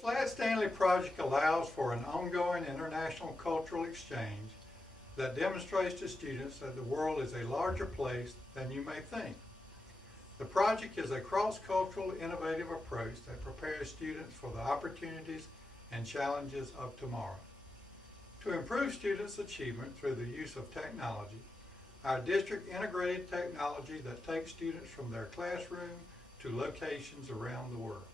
Flat Stanley project allows for an ongoing international cultural exchange that demonstrates to students that the world is a larger place than you may think. The project is a cross-cultural, innovative approach that prepares students for the opportunities and challenges of tomorrow. To improve students' achievement through the use of technology, our district integrated technology that takes students from their classroom to locations around the world.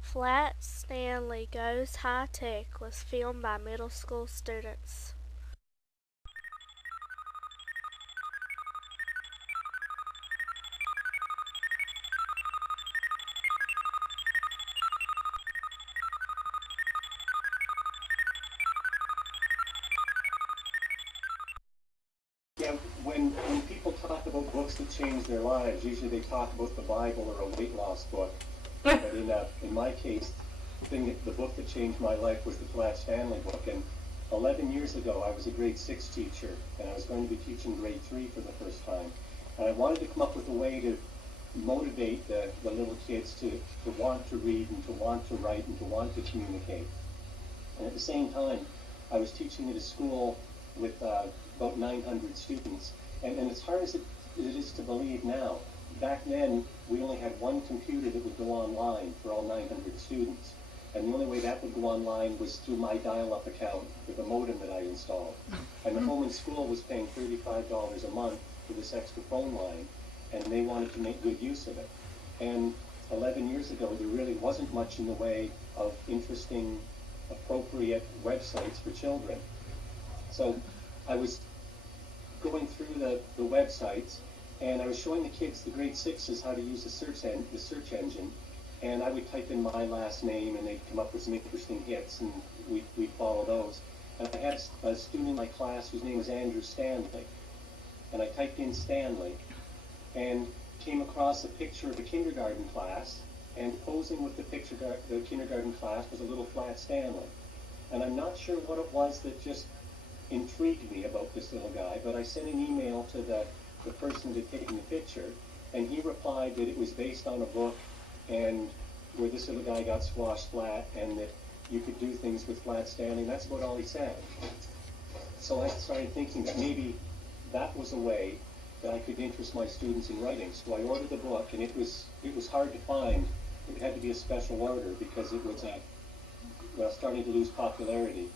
Flat Stanley Goes High Tech was filmed by middle school students. Yeah, when people talk about books that change their lives, usually they talk about the Bible or a weight loss book. But in my case, the book that changed my life was the Flat Stanley book. And 11 years ago, I was a grade 6 teacher, and I was going to be teaching grade 3 for the first time. And I wanted to come up with a way to motivate the little kids to want to read and to want to write and to want to communicate. And at the same time, I was teaching at a school with about 900 students. And as hard as it is to believe now, back then, we only had one computer that would go online for all 900 students. And the only way that would go online was through my dial-up account with a modem that I installed. And the home and school was paying $35 a month for this extra phone line, and they wanted to make good use of it. And 11 years ago, there really wasn't much in the way of interesting, appropriate websites for children. So I was going through the websites, and I was showing the kids, the grade 6s, how to use the search engine. And I would type in my last name, and they'd come up with some interesting hits, and we'd follow those. And I had a student in my class whose name was Andrew Stanley. And I typed in Stanley, and came across a picture of a kindergarten class, and posing with the kindergarten class was a little Flat Stanley. And I'm not sure what it was that just intrigued me about this little guy, but I sent an email to the person that had taken the picture, and he replied that it was based on a book and where this little guy got squashed flat, and that you could do things with Flat Stanley, and that's about all he said. So I started thinking that maybe that was a way that I could interest my students in writing. So I ordered the book, and it was hard to find. It had to be a special order because it was starting to lose popularity.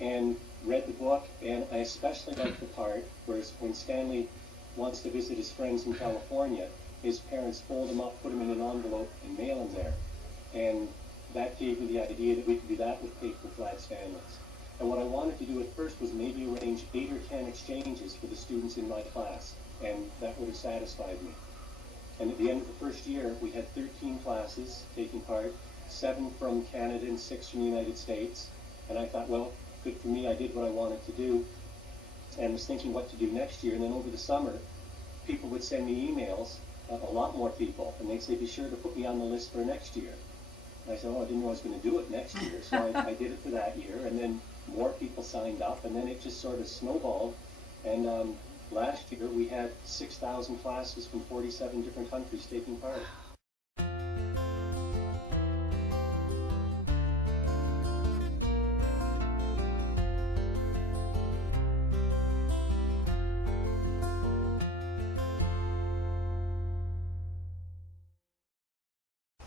And read the book, and I especially liked the part where when Stanley wants to visit his friends in California, his parents fold him up, put him in an envelope, and mail him there. And that gave me the idea that we could do that with paper Flat Stanleys. And what I wanted to do at first was maybe arrange 8 or 10 exchanges for the students in my class, and that would have satisfied me. And at the end of the first year, we had 13 classes taking part, 7 from Canada and 6 from the United States. And I thought, well, good for me, I did what I wanted to do, and was thinking what to do next year. And then over the summer, people would send me emails a lot more people. And they'd say, be sure to put me on the list for next year. And I said, oh, I didn't know I was going to do it next year. So I did it for that year, and then more people signed up, and then it just sort of snowballed. And last year we had 6,000 classes from 47 different countries taking part.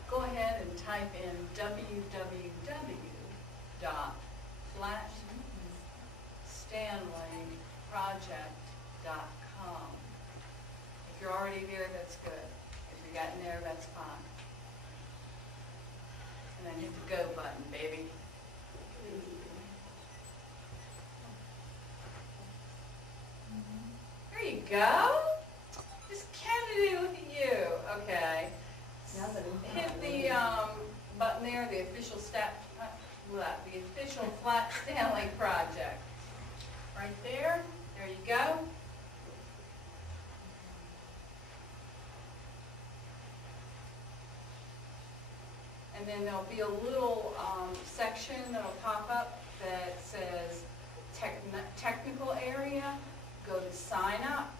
Go ahead and type in www.flatstanleyproject.com. If you're already there, that's good. If you've gotten there, that's fine. And then hit the go button, baby. There you go. Miss Kennedy, look at you. Okay. Hit the button there, the official Flat Stanley Project. Right there. There you go. And then there'll be a little section that'll pop up that says technical area. Go to sign up.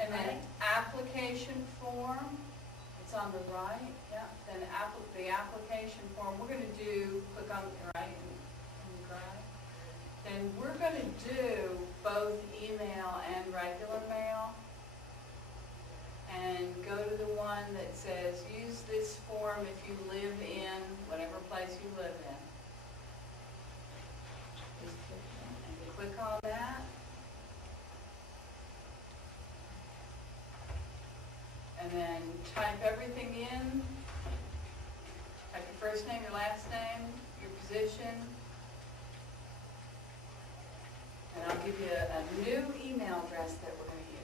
And then application form, it's on the right, yeah. Then the application form, we're going to do, click on the right and grab. Then we're going to do both email and regular mail. And go to the one that says use this form if you live in whatever place you live in. And click on that. And then type everything in. Type your first name, your last name, your position. And I'll give you a new email address that we're going to use.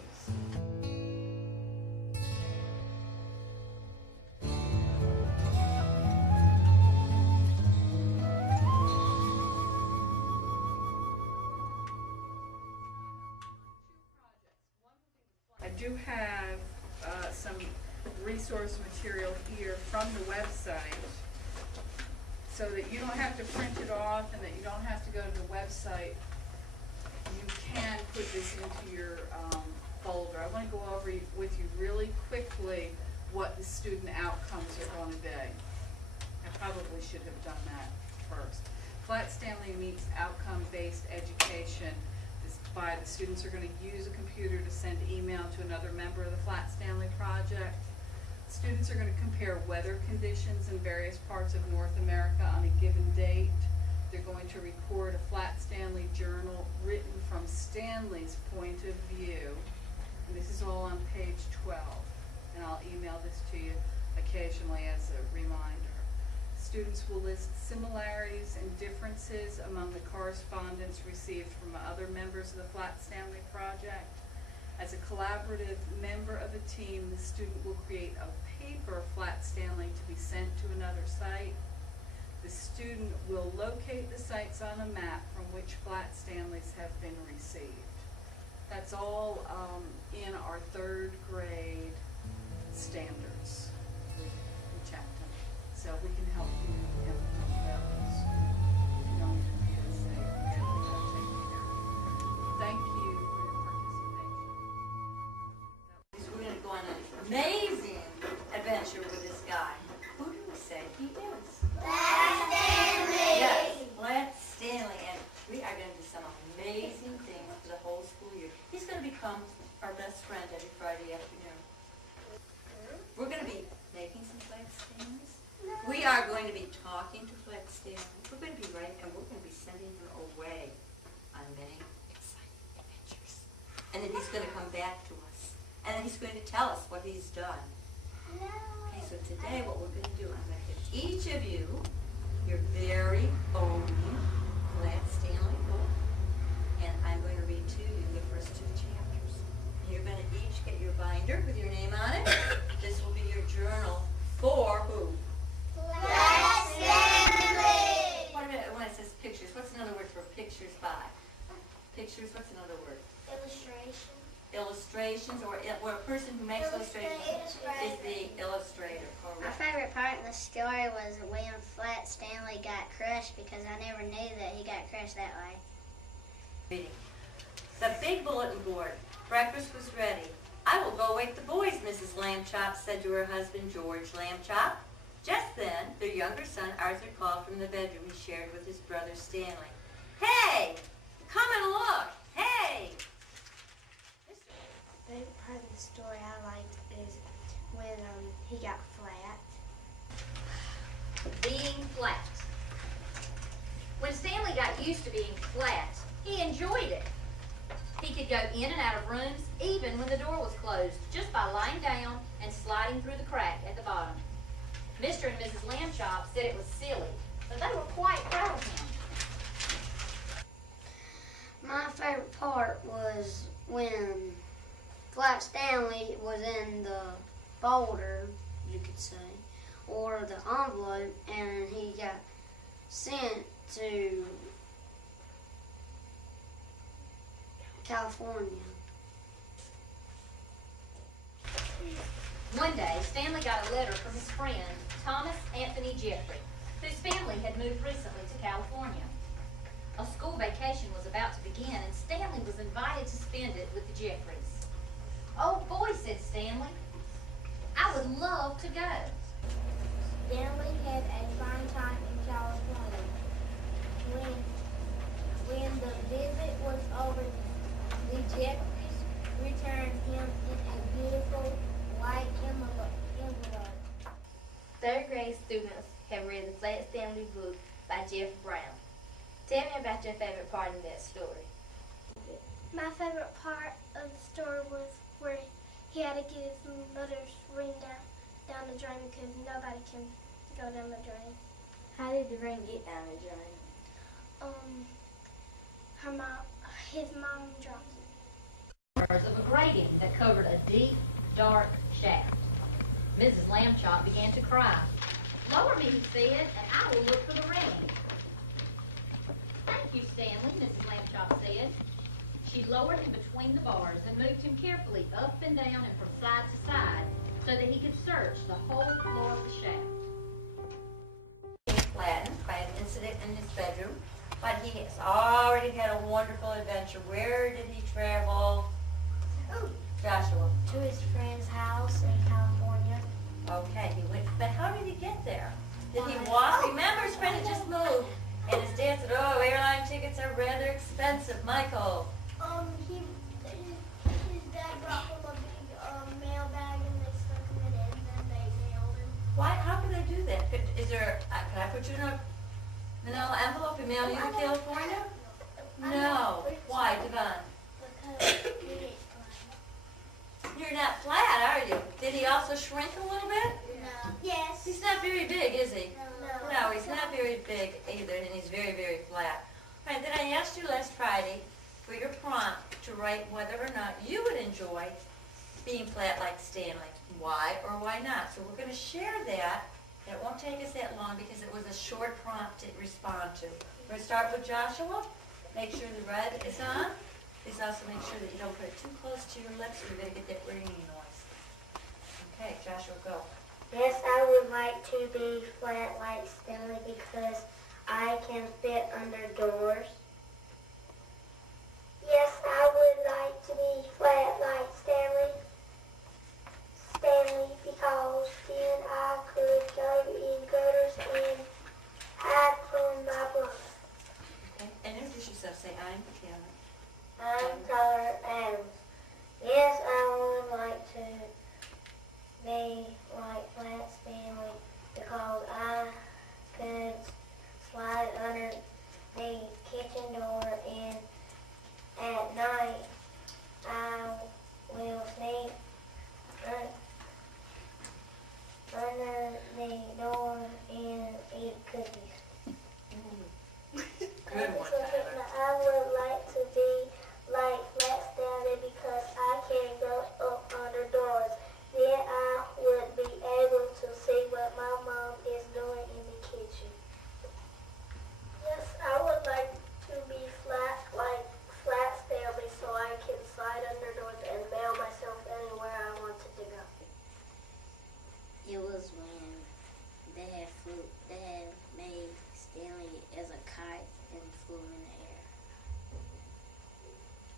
I do have some resource material here from the website so that you don't have to print it off and that you don't have to go to the website. You can put this into your folder. I want to go over with you really quickly what the student outcomes are going to be. I probably should have done that first. Flat Stanley meets outcome-based education. By the students are going to use a computer to send email to another member of the Flat Stanley Project. Students are going to compare weather conditions in various parts of North America on a given date. They're going to record a Flat Stanley journal written from Stanley's point of view. And this is all on page 12. And I'll email this to you occasionally as a reminder. Students will list similarities and differences among the correspondence received from other members of the Flat Stanley Project. As a collaborative member of a team, the student will create a paper Flat Stanley to be sent to another site. The student will locate the sites on a map from which Flat Stanleys have been received. That's all in our 3rd grade standards. We checked them. So we can help you implement those. You don't even need to say, yeah, we got to take care of it. Thank you for your participation. We're going to go on an amazing adventure with this guy. Who do we say he is? Flat Stanley! Yes, Flat Stanley. And we are going to do some amazing things for the whole school year. He's going to become our best friend every Friday afternoon. We're going to be making some Flat Stanleys. We are going to be talking to Flat Stanley. We're going to be writing, and we're going to be sending him away on many exciting adventures. And then he's going to come back to us. And then he's going to tell us what he's done. Okay, so today what we're going to do, I'm going to give each of you your very own Flat Stanley book. And I'm going to read to you the first 2 chapters. And you're going to each get your binder with your name on it. This will be your journal for who? Flat Stanley! What about when it says pictures? What's another word for pictures by? Pictures, what's another word? Illustrate. Illustrations, or a person who makes illustrations is the illustrator. My favorite part in the story was when Flat Stanley got crushed, because I never knew that he got crushed that way. Reading. The big bulletin board. Breakfast was ready. I will go wake the boys, Mrs. Lambchop said to her husband, George Lambchop. Just then, their younger son, Arthur, called from the bedroom he shared with his brother, Stanley. Hey! Come and look! Hey! The favorite part of the story I liked is when he got flat. Being flat. When Stanley got used to being flat, he enjoyed it. He could go in and out of rooms even when the door was closed, just by lying down and sliding through the crack at the bottom. Mr. and Mrs. Lambchop said it was silly, but they were quite proud of him. My favorite part was when Flat Stanley was in the folder, you could say, or the envelope, and he got sent to California. One day, Stanley got a letter from his friend, Thomas Anthony Jeffrey, whose family had moved recently to California. A school vacation was about to begin, and Stanley was invited to spend it with the Jeffreys. Oh boy, said Stanley, I would love to go. Stanley had a fine time in California. When the visit was over, the Jeffreys returned him in a beautiful white envelope. Third grade students have read the Flat Stanley book by Jeff Brown. Tell me about your favorite part in that story. My favorite part of the story was where he had to get his mother's ring down the drain because nobody can go down the drain. How did the ring get down the drain? His mom dropped it. Of a grating that covered a deep, dark shaft. Mrs. Lambchop began to cry. Lower me, he said, and I will look for the ring. Thank you, Stanley, Mrs. Lambchop said. She lowered him between the bars and moved him carefully up and down and from side to side so that he could search the whole floor of the shaft. Flattened by an incident in his bedroom, but he has already had a wonderful adventure. Where did he travel? Joshua. To his friend's house in California. Okay, he went, but how did he get there? Did he walk? Remember, his friend had just moved, and his dad said, oh, airline tickets are rather expensive. Michael. His dad brought him a big mail bag and they stuck him in it and then they mailed him. Why? How could they do that? Is there? Can I put you in a manila envelope and mail you to California? No. Why, Devon? Because he is You're not flat, are you? Did he also shrink a little bit? No. Yes. He's not very big, is he? No. No, he's not very big either, and he's very, very flat. All right, then I asked you last Friday for your prompt to write whether or not you would enjoy being flat like Stanley. Why or why not? So we're going to share that. It won't take us that long because it was a short prompt to respond to. We're going to start with Joshua. Make sure the red is on. Please also make sure that you don't put it too close to your lips or you're going to get that ringing noise. Okay, Joshua, go. Yes, I would like to be flat like Stanley because I can fit under doors. Yes, I would like to be flat like Stanley because then I could go in gutters and hide from my brother. Okay, and introduce yourself. Say, I'm Kim. I'm Tyler Adams. Yes, I would like to be like Flat Stanley because I could slide under the kitchen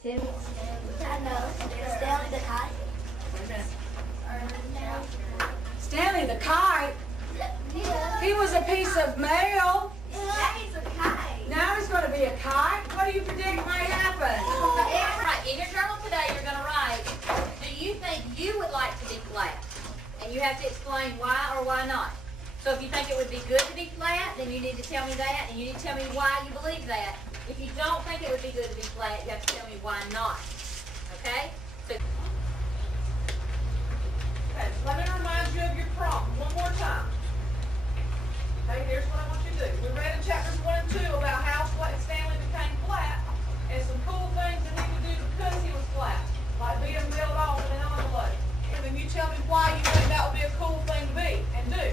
Stanley. I know. Stanley the kite. Wait a minute. Stanley the kite? Yeah. He was a piece of mail. Yeah, he's a kite. Now he's going to be a kite? What do you predict may happen? Right, in your journal today, you're going to write, do you think you would like to be flat? And you have to explain why or why not. So if you think it would be good to be flat, then you need to tell me that, and you need to tell me why you believe that. If you don't think it would be good to be flat, you have to tell me why not. Okay? So Okay, let me remind you of your problem one more time. Okay, here's what I want you to do. We read in chapters 1 and 2 about how Stanley became flat and some cool things that he could do because he was flat, like being built off in an envelope. And then you tell me why you think that would be a cool thing to be and do.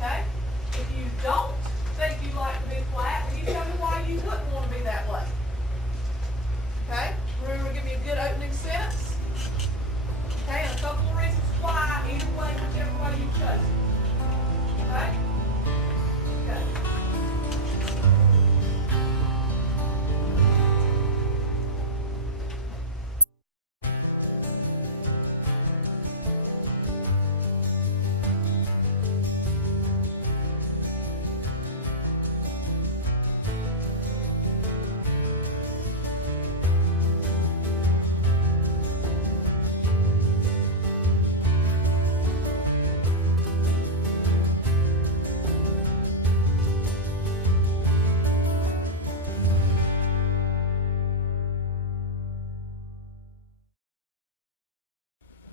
Okay? If you don't think you like to be flat, then you tell me why you wouldn't want to be that way. Okay? Remember, give me a good opening sentence. Okay, and a couple of reasons why, either way, whichever way you chose. Okay? Okay.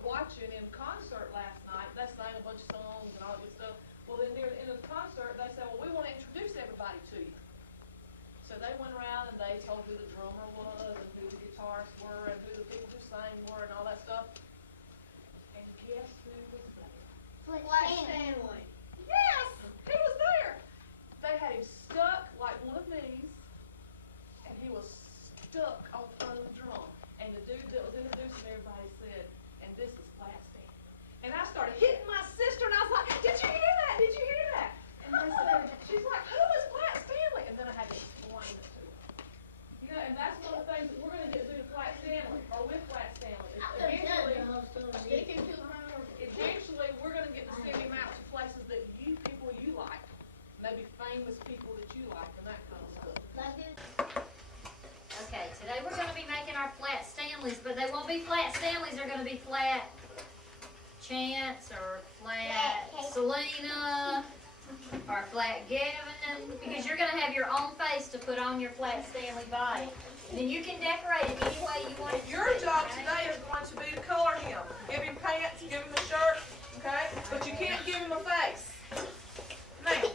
Watching in concert last night, they sang a bunch of songs and all that good stuff. Well, then near the end of the concert, they said, well, we want to introduce everybody to you. So they went around and they told who the drummer was and who the guitarists were and who the people who sang were and all that stuff. And guess who was there? Stanley. Yes, he was there. They had him stuck like one of these, and he was stuck on front of the drum. And the dude that was introducing everybody said, and this is flat Stanley. And I started hitting my sister, and I was like, did you hear that? Did you hear that? And they said, she's like, who is flat Stanley? And then I had to explain it to her. You know, and that's one of the things that we're going to get to do to Flat Stanley, or with Flat Stanley. Eventually, we're going to get to send him out to places that people you like, maybe famous people that you like, and that kind of stuff. okay, today we're going to be making our flat Stanleys, but they won't be flat Stanleys, they're going to be flat Chance or flat Selena or flat Gavin, because you're going to have your own face to put on your flat Stanley body. And then you can decorate it any way you want it to Your be, job okay? today is going to be to color him. Give him pants, give him a shirt, okay? But you can't give him a face. Now, you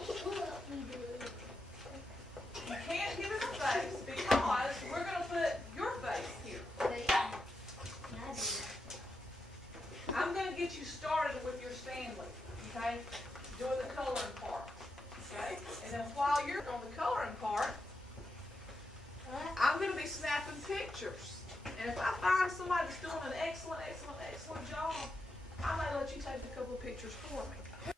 can't give him a face because we're going to put your face here. I'm going to get you started with your Stanley, okay? Doing the coloring part, okay? And then while you're on the coloring part, I'm going to be snapping pictures. And if I find somebody that's doing an excellent job, I may let you take a couple of pictures for me.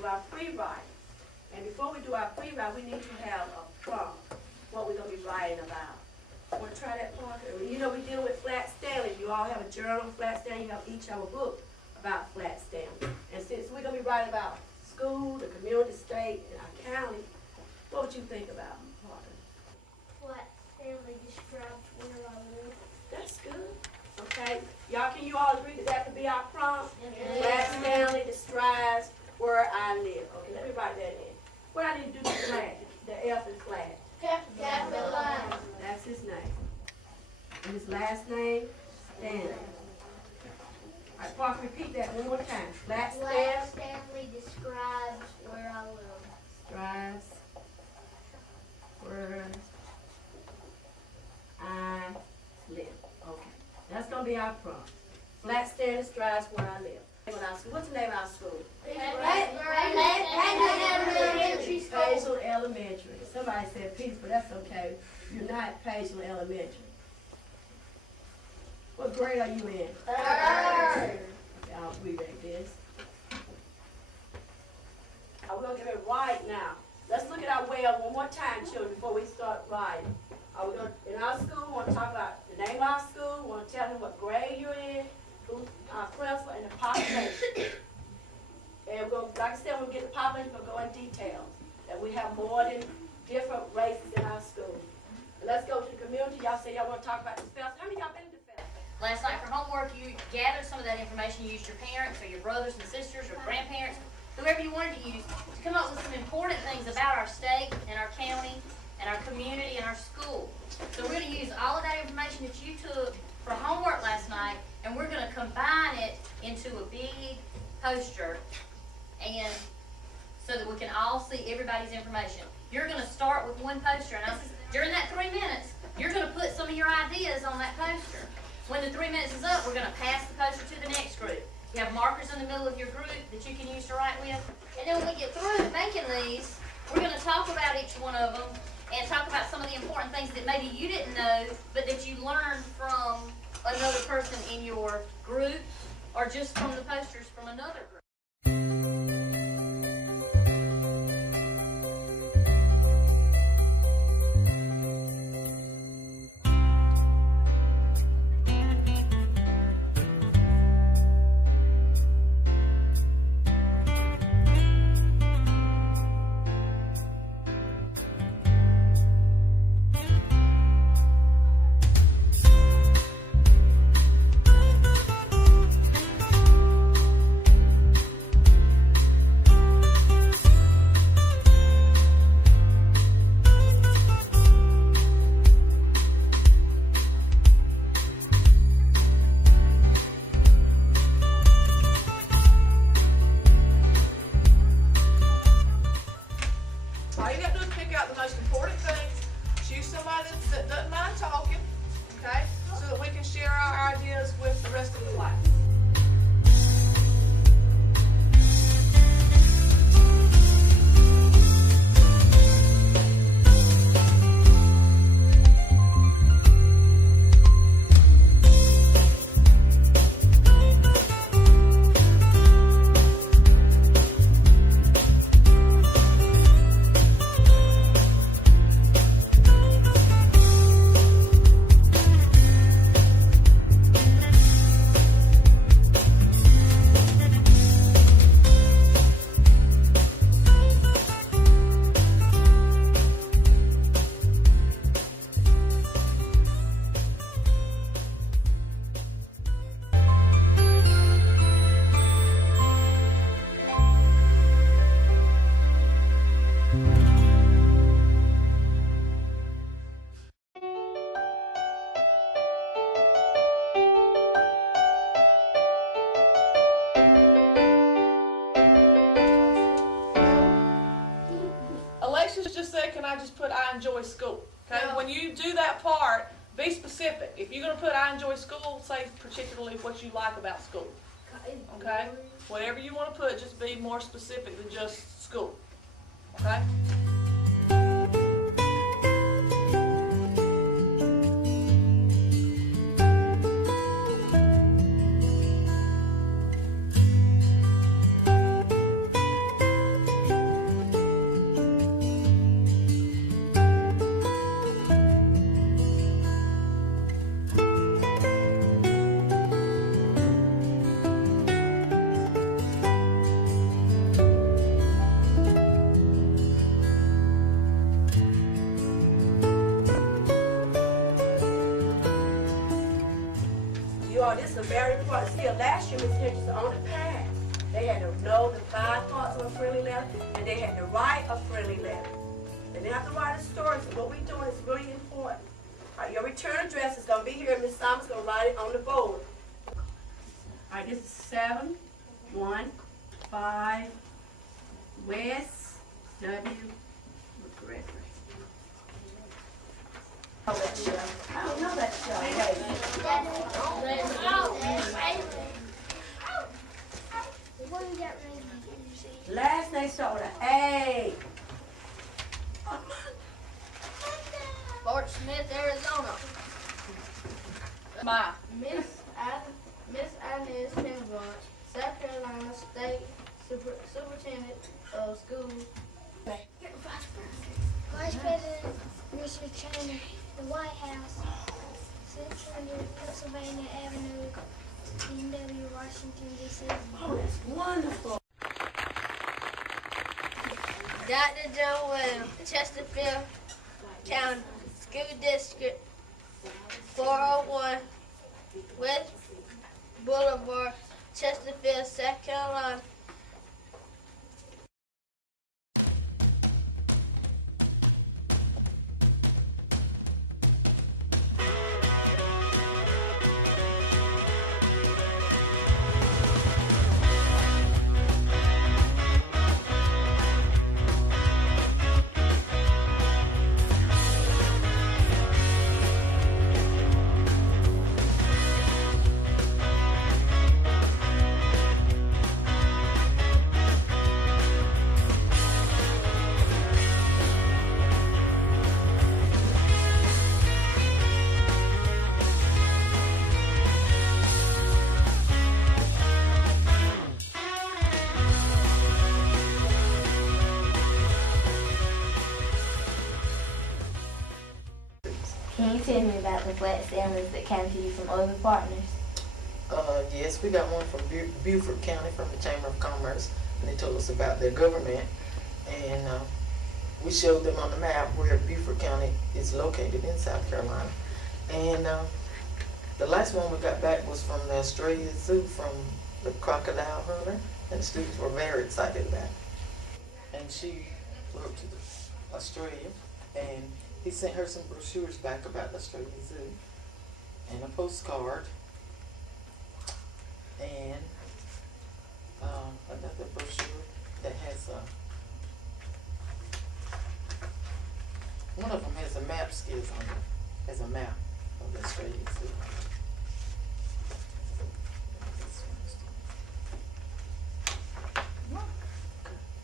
do our pre-writing. And before we do our pre-writing, we need to have a prompt, what we're going to be writing about. Want to try that, Parker? You know, we deal with Flat Stanley. You all have a journal, Flat Stanley. You have each have a book about Flat Stanley. And since we're going to be writing about school, the community, state, and our county, what would you think about, Parker? Flat Stanley describes where I live. That's good. Okay. Y'all, can you all agree that that could be our prompt? Flat Stanley describes where I live. Okay, let me write that in. What I need to do to flag? The F is flag. Capitalize. That's his name. And his last name, Stanley. All right, Parker, repeat that one more time. Flat Stanley Stanley describes where I live. describes where I live. Okay. That's going to be our prompt. Flat Stanley describes where I live. What's the name of our school? Elementary school. Paisley Elementary. Somebody said Peace, but that's okay. You're not Paisley Elementary. What grade are you in? Third. Okay, I'll rewrite this. We're going to get it right now. Let's look at our way up one more time, children, before we start writing. We're going to, in our school, we want to talk about the name of our school. We want to tell them what grade you're in, who's our principal, and the population. And we're going to, like I said, when we get the population, we'll go in details. That we have more than different races in our school. And let's go to the community. Y'all say y'all want to talk about this festival. How many of y'all been to the festival? Last night for homework, you gathered some of that information. You used your parents or your brothers and sisters or grandparents, whoever you wanted to use, to come up with some important things about our state and our county and our community and our school. So we're going to use all of that information that you took for homework last night, and we're going to combine it into a big poster, and so that we can all see everybody's information. You're going to start with one poster, and during that 3 minutes, you're going to put some of your ideas on that poster. When the 3 minutes is up, we're going to pass the poster to the next group. You have markers in the middle of your group that you can use to write with. And then when we get through making these, we're going to talk about each one of them and talk about some of the important things that maybe you didn't know, but that you learned from another person in your group or just from the posters from another group. All you got to do is pick out the most important things, choose somebody that doesn't mind talking, okay, so that we can share our ideas with the rest of the class. Alexis just said, can I just put I enjoy school? Okay, when you do that part, be specific. If you're going to put I enjoy school, say particularly what you like about school. Okay? Whatever you want to put, just be more specific than just school. Okay? y'all, this is very important. See, last year, Miss Hendricks on the pad. They had to know the 5 parts of a friendly letter, and they had to write a friendly letter. They didn't have to write a story, so what we're doing is really important. All right, your return address is going to be here. Miss Simon's going to write it on the board. All right, this is 715 West W. McGregor. I don't know that show. Last name started with an A. Fort Smith, Arizona. Ma. Miss Inez Pembroke, South Carolina State Superintendent of Schools. Vice President Richard Cheney, the White House, 600 Pennsylvania Avenue, DMW, Washington, D.C. Oh, that's wonderful. Dr. Joe Williams, Chesterfield County School District, 401 West Boulevard, Chesterfield, South Carolina. Can you tell me about the flat Stanleys that came to you from other partners? Yes, we got one from Beaufort County from the Chamber of Commerce, and they told us about their government, and we showed them on the map where Beaufort County is located in South Carolina. And the last one we got back was from the Australia Zoo, from the crocodile hunter, and the students were very excited about it. And she flew up to Australia, and he sent her some brochures back about the Australia Zoo, and a postcard, and another brochure that has one of them has a map skills on it, has a map of the Australia Zoo.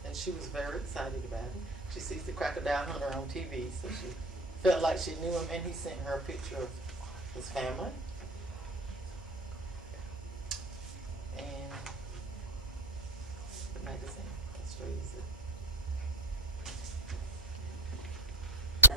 And she was very excited about it. She sees the crocodile hunter on TV, so she felt like she knew him, and he sent her a picture of his family. And the magazine, Australia Zoo.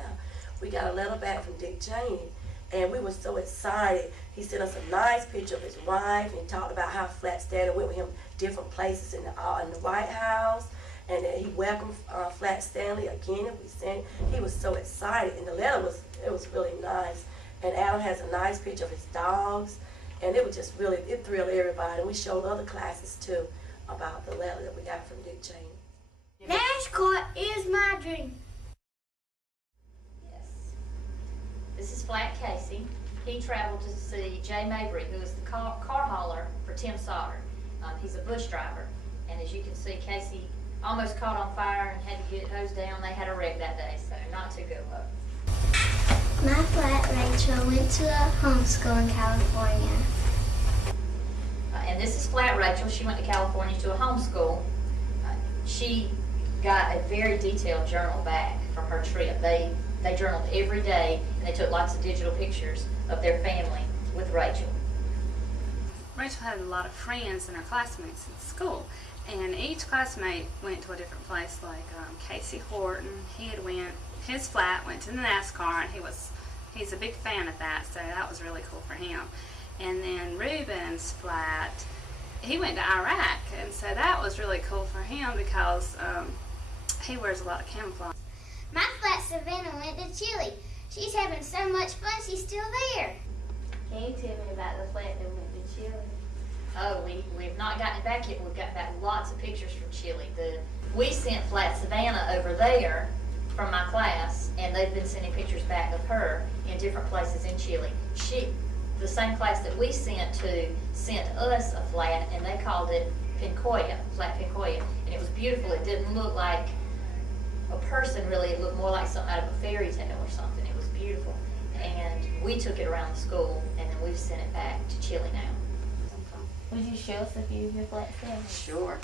We got a letter back from Dick Cheney, and we were so excited. He sent us a nice picture of his wife and talked about how Flat Stanley went with him different places in the White House, and that he welcomed Flat Stanley again. And he was so excited, and the letter was really nice. And Alan has a nice picture of his dogs, and it was just really, it thrilled everybody. And we showed other classes too about the letter that we got from Dick Cheney. NASCAR is my dream. Yes. This is Flat Casey. He traveled to see Jay Mabry, who is the car hauler for Tim Sauter. He's a bush driver, and as you can see, Casey almost caught on fire and had to get it hosed down. They had a wreck that day, so not too good luck. My flat Rachel went to a homeschool in California. And this is Flat Rachel. She went to California to a homeschool. She got a very detailed journal back from her trip. They journaled every day, and they took lots of digital pictures of their family with Rachel. Rachel had a lot of friends and her classmates in school, and each classmate went to a different place. Like Casey Horton, his flat went to the NASCAR, and he's a big fan of that, so that was really cool for him. And then Ruben's flat, he went to Iraq, and so that was really cool for him because he wears a lot of camouflage. My flat Savannah went to Chile. She's having so much fun, she's still there. Can you tell me about the flat that went to Oh, we've not gotten it back yet. We've got back lots of pictures from Chile. We sent Flat Savannah over there from my class, and they've been sending pictures back of her in different places in Chile. The same class that we sent to sent us a flat, and they called it Pincoya, Flat Pincoya, and it was beautiful. It didn't look like a person really. It looked more like something out of a fairy tale or something. It was beautiful, and we took it around the school, and then we've sent it back to Chile now. Would you show us a few of your Flat Stanleys? Sure.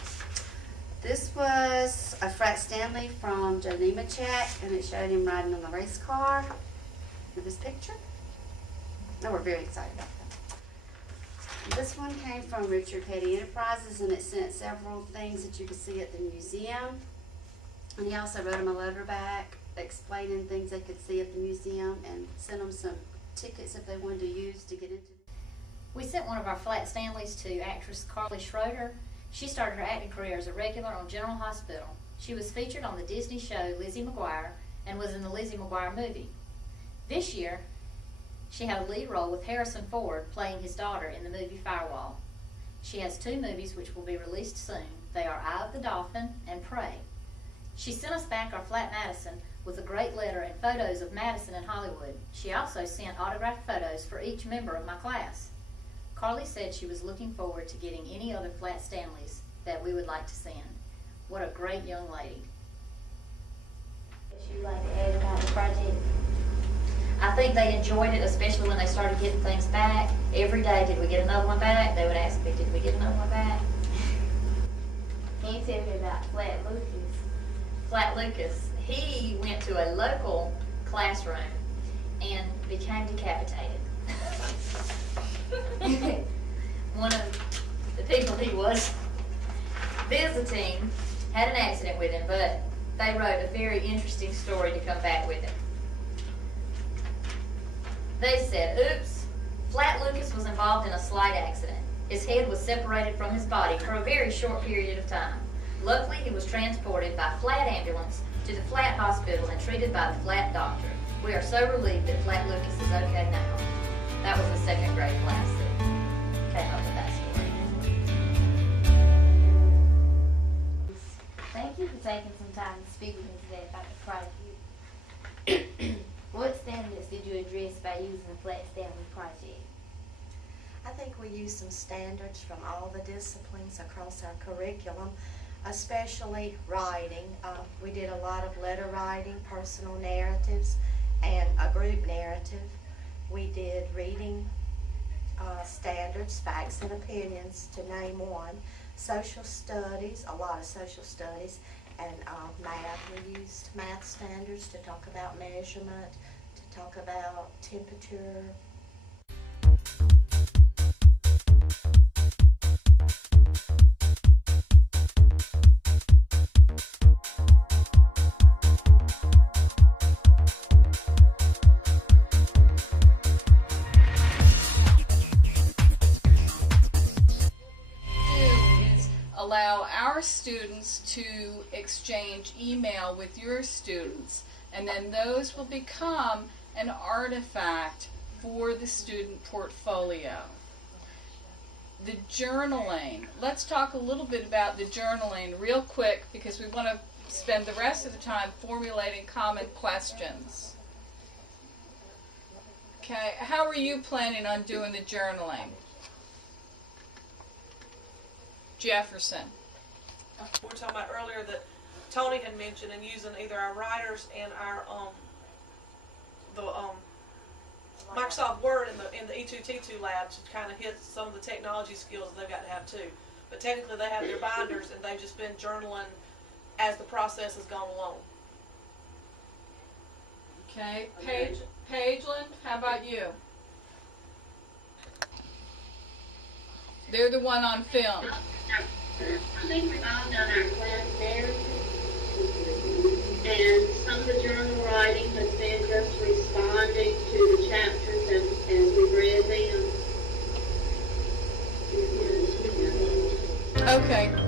This was a Flat Stanley from Joe Nemechek, and it showed him riding on the race car with his picture. And we're very excited about that. This one came from Richard Petty Enterprises, and it sent several things that you could see at the museum. And he also wrote them a letter back explaining things they could see at the museum, and sent them some tickets if they wanted to use to get into. We sent one of our Flat Stanleys to actress Carly Schroeder. She started her acting career as a regular on General Hospital. She was featured on the Disney show Lizzie McGuire and was in the Lizzie McGuire movie. This year, she had a lead role with Harrison Ford playing his daughter in the movie Firewall. She has 2 movies which will be released soon. They are Eye of the Dolphin and Prey. She sent us back our Flat Madison with a great letter and photos of Madison and Hollywood. She also sent autographed photos for each member of my class. Carly said she was looking forward to getting any other Flat Stanleys that we would like to send. What a great young lady. Would you like to add about the project? I think they enjoyed it, especially when they started getting things back. Every day, did we get another one back? They would ask me, did we get another one back? Can you tell me about Flat Lucas? Flat Lucas, he went to a local classroom and became decapitated. One of the people he was visiting had an accident with him, but they wrote a very interesting story to come back with him. They said, oops, Flat Lucas was involved in a slight accident. His head was separated from his body for a very short period of time. Luckily, he was transported by Flat ambulance to the Flat hospital and treated by the Flat doctor. We are so relieved that Flat Lucas is okay now. That was the 2nd grade class that came up with that story. Thank you for taking some time to speak with me today about the project. What standards did you address by using the Flat Stanley project? I think we used some standards from all the disciplines across our curriculum, especially writing. We did a lot of letter writing, personal narratives, and a group narrative. We did reading standards, facts and opinions, to name one. Social studies, a lot of social studies, and math. We used math standards to talk about measurement, to talk about temperature. Allow our students to exchange email with your students, and then those will become an artifact for the student portfolio. The journaling. Let's talk a little bit about the journaling real quick, because we want to spend the rest of the time formulating common questions. Okay, how are you planning on doing the journaling? Jefferson. We were talking about earlier that Tony had mentioned, and using either our writers and our Microsoft Word in the E2T2 lab to kind of hit some of the technology skills that they've got to have too. But technically they have their binders, and they've just been journaling as the process has gone along. Okay, Pageland, how about you? They're the one on film. I think we've all done our class narrative, and some of the journal writing has been just responding to the chapters as we read them. Okay, great.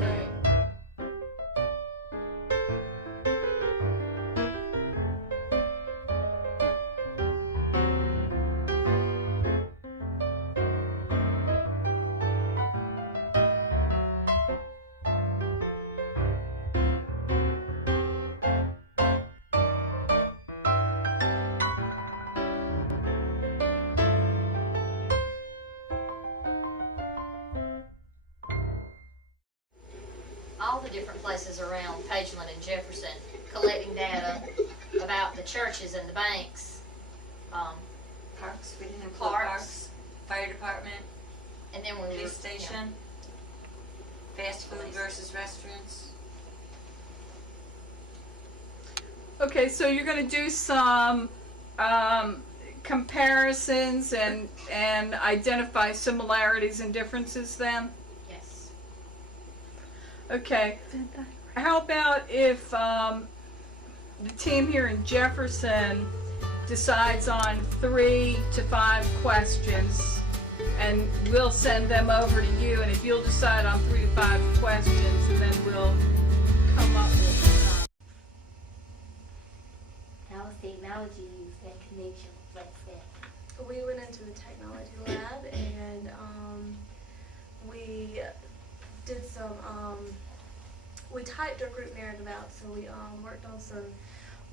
different places around Pageland and Jefferson, collecting data about the churches and the banks. Parks, we didn't include parks, fire department, and then we police station, fast food versus restaurants. Okay, so you're going to do some comparisons and identify similarities and differences then? Yes. Okay. How about if the team here in Jefferson decides on 3 to 5 questions, and we'll send them over to you, and if you'll decide on 3 to 5 questions, and then we'll come up with How is technology used in connection with Flat Stanley? We went into the technology lab and we did some, we typed our group narrative out, so we worked on some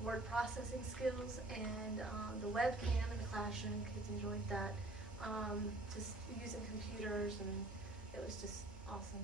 word processing skills, and the webcam in the classroom, kids enjoyed that, just using computers, and it was just awesome.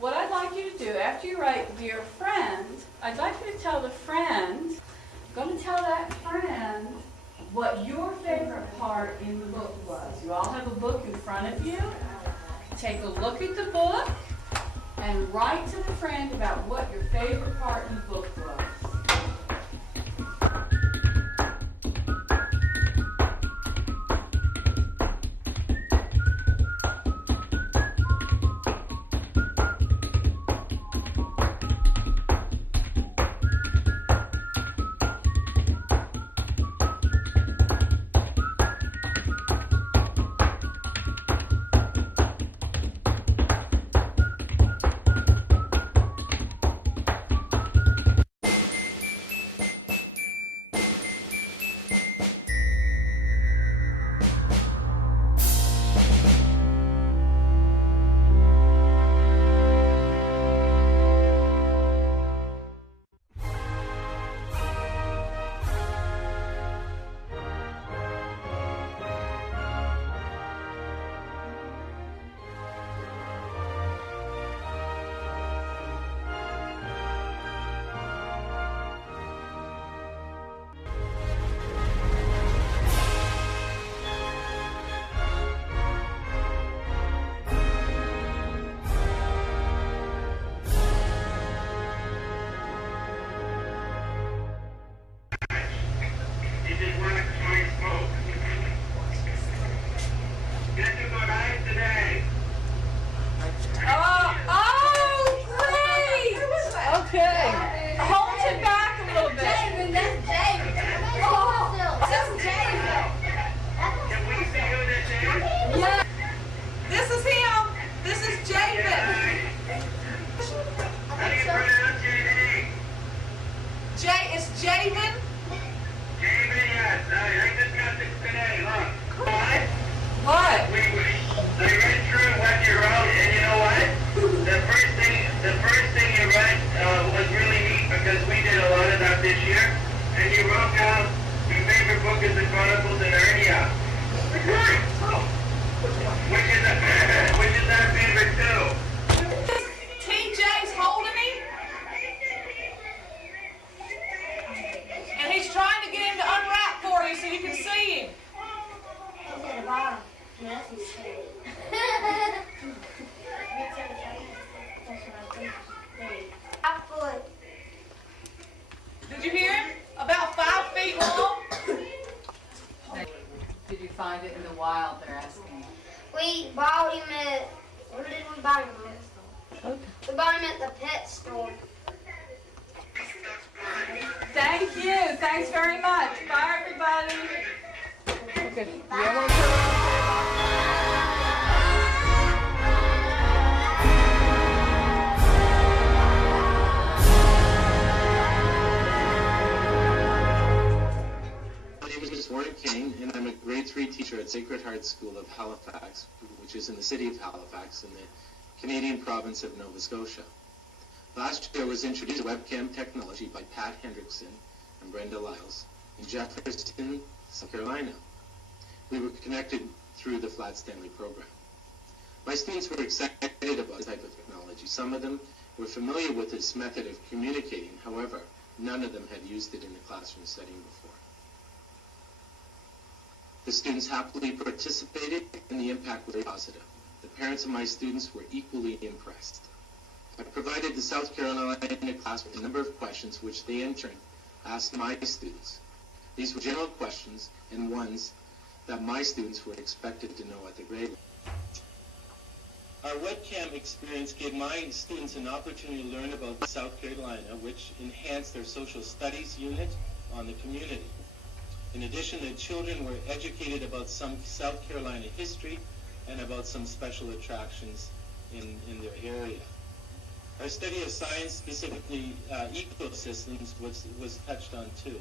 What I'd like you to do, after you write dear friend, I'd like you to tell the friend, I'm going to tell that friend what your favorite part in the book was. You all have a book in front of you. Take a look at the book and write to the friend about what your favorite part in the book was. 5 foot. Did you hear him? About 5 feet long. Did you find it in the wild, they're asking? We bought him at, where did we buy him at? We bought him at the pet store. Thank you. Thanks very much. Bye, everybody. Okay. You want to turn around? My name is Warren King, and I'm a grade 3 teacher at Sacred Heart School of Halifax, which is in the city of Halifax in the Canadian province of Nova Scotia. Last year was introduced webcam technology by Pat Hendrickson and Brenda Lyles in Jefferson, South Carolina. We were connected through the Flat Stanley program. My students were excited about this type of technology. Some of them were familiar with this method of communicating. However, none of them had used it in a classroom setting before. The students happily participated, and the impact was very positive. The parents of my students were equally impressed. I provided the South Carolina class with a number of questions which they in turn asked my students. These were general questions and ones that my students were expected to know at the grade level. Our webcam experience gave my students an opportunity to learn about South Carolina, which enhanced their social studies unit on the community. In addition, the children were educated about some South Carolina history and about some special attractions in their area. Our study of science, specifically ecosystems, was touched on too.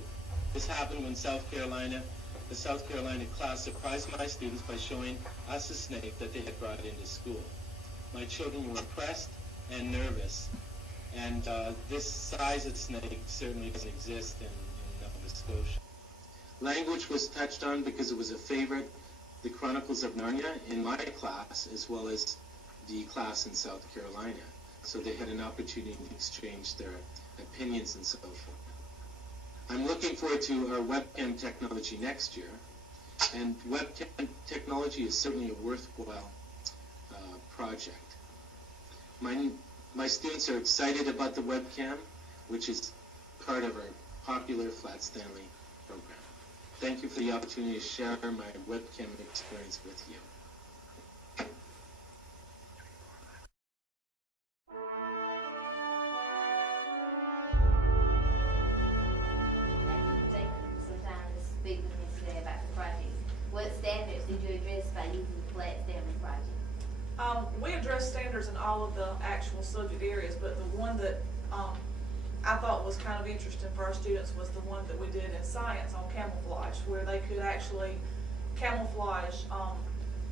This happened when the South Carolina class surprised my students by showing us a snake that they had brought into school. My children were impressed and nervous, and this size of snake certainly doesn't exist in Nova Scotia. Language was touched on because it was a favorite, the Chronicles of Narnia in my class, as well as the class in South Carolina. So they had an opportunity to exchange their opinions and so forth. I'm looking forward to our webcam technology next year, and webcam technology is certainly a worthwhile project. My students are excited about the webcam, which is part of our popular Flat Stanley program. Thank you for the opportunity to share my webcam experience with you. Thank you for taking some time to speak with me today about the project. What standards did you address by using the Flat Stanley project? We addressed standards in all of the actual subject areas, but the one that I thought was kind of interesting for our students was the one that we did in science on camouflage, where they could actually camouflage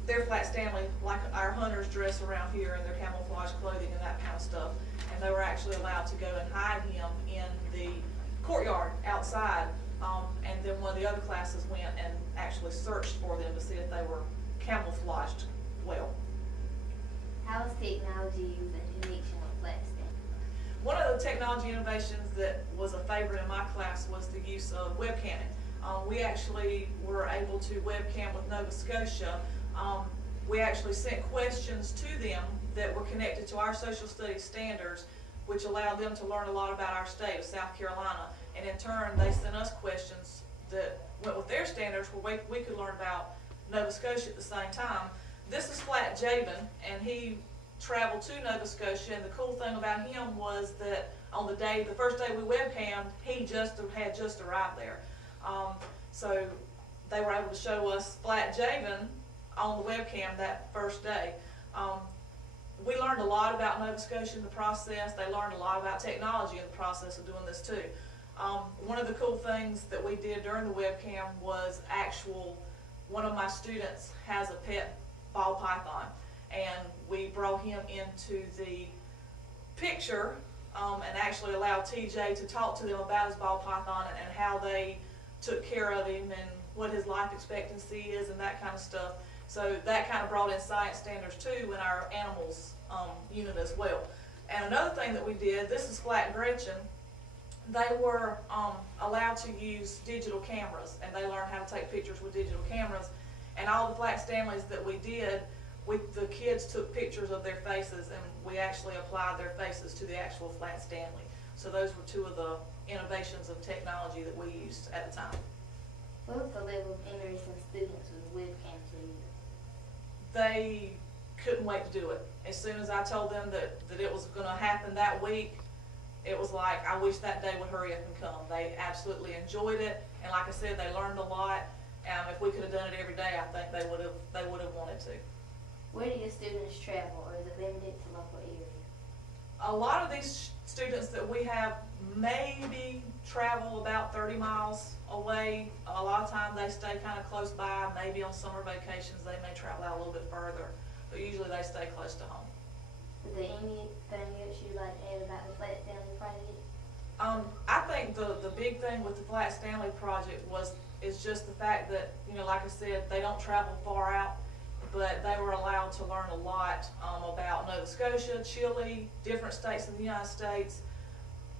their Flat Stanley like our hunters dress around here in their camouflage clothing and that kind of stuff. And they were actually allowed to go and hide him in the courtyard outside. And then one of the other classes went and actually searched for them to see if they were camouflaged well. How is technology used in connection with Flat Stanley? One of the technology innovations that was a favorite in my class was the use of webcamming. We actually were able to webcam with Nova Scotia. We actually sent questions to them that were connected to our social studies standards, which allowed them to learn a lot about our state of South Carolina. And in turn, they sent us questions that went with their standards where we could learn about Nova Scotia at the same time. This is Flat Javen, and he traveled to Nova Scotia, and the cool thing about him was that on the first day we webcammed, he had just arrived there. So they were able to show us Flat Javen on the webcam that first day. We learned a lot about Nova Scotia in the process. They learned a lot about technology in the process of doing this too. One of the cool things that we did during the webcam was one of my students has a pet ball python, and we brought him into the picture and actually allowed TJ to talk to them about his ball python and how they took care of him and what his life expectancy is and that kind of stuff. So that kind of brought in science standards too in our animals unit as well. And another thing that we did, this is Flat Gretchen, they were allowed to use digital cameras, and they learned how to take pictures with digital cameras. And all the Flat Stanleys that we did, the kids took pictures of their faces, and we actually applied their faces to the actual Flat Stanley. So those were two of the innovations of technology that we used at the time. What was the level of interest in students with webcams using? They couldn't wait to do it. As soon as I told them that it was going to happen that week, it was like, I wish that day would hurry up and come. They absolutely enjoyed it, and like I said, they learned a lot. If we could have done it every day, I think they would have wanted to. Where do your students travel, or is it limited to local areas? A lot of these students that we have maybe travel about 30 miles away. A lot of times they stay kind of close by. Maybe on summer vacations they may travel out a little bit further, but usually they stay close to home. Is there anything else you'd like to add about the Flat Stanley project? I think the big thing with the Flat Stanley project is just the fact that, you know, like I said, they don't travel far out, but they were allowed to learn a lot about Nova Scotia, Chile, different states in the United States,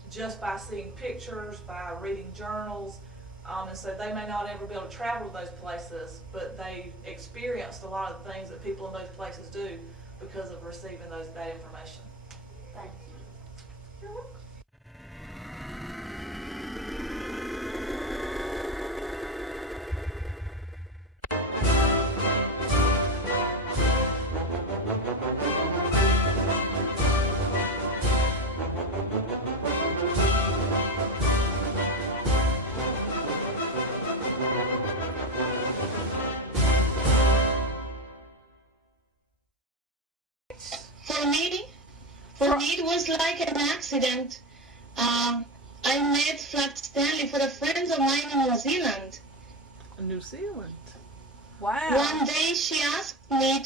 just by seeing pictures, by reading journals. And so they may not ever be able to travel to those places, but they experienced a lot of the things that people in those places do because of receiving that information. Thank you. You're welcome. For me, it was like an accident. I met Flat Stanley for a friend of mine in New Zealand. New Zealand? Wow. One day she asked me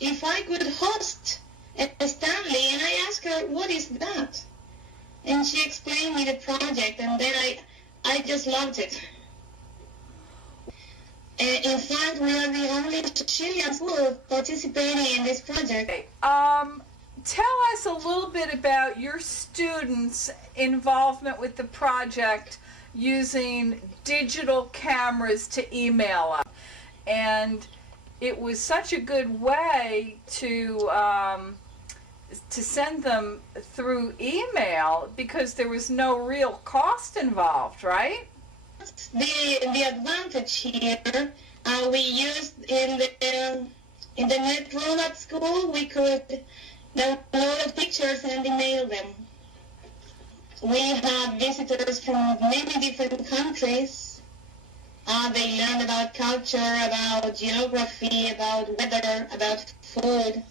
if I could host a Stanley, and I asked her, what is that? And she explained me the project, and then I just loved it. In fact, we are the only Chilean school participating in this project. Tell us a little bit about your students' involvement with the project using digital cameras to email us. And it was such a good way to send them through email because there was no real cost involved, right? The advantage here, we used in the net room at school, we could download pictures and email them. We had visitors from many different countries. They learned about culture, about geography, about weather, about food.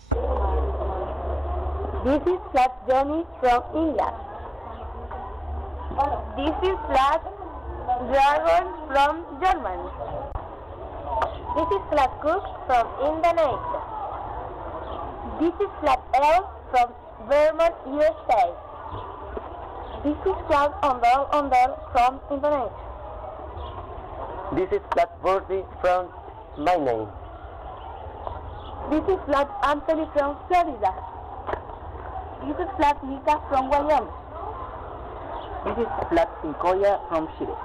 This is Flat Johnny from England. This is Flat Dragon from Germany. This is Flat Cook from Indonesia. This is Flat Elf from Vermont, USA. This is Flat Ondel from Indonesia. This is Flat Birdie from my name. This is Flat Anthony from Florida. This is Flat Mika from Wyoming. This is Flat Sincoya from Chile.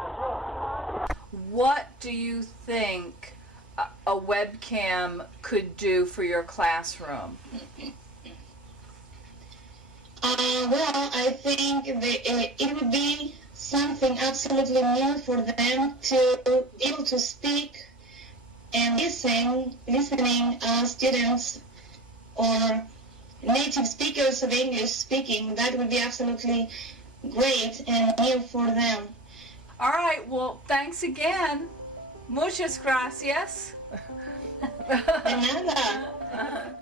What do you think a webcam could do for your classroom? Well, I think it would be something absolutely new for them to be able to speak and listening students or native speakers of English speaking. That would be absolutely great and new for them. All right, well, thanks again. Muchas gracias. De nada.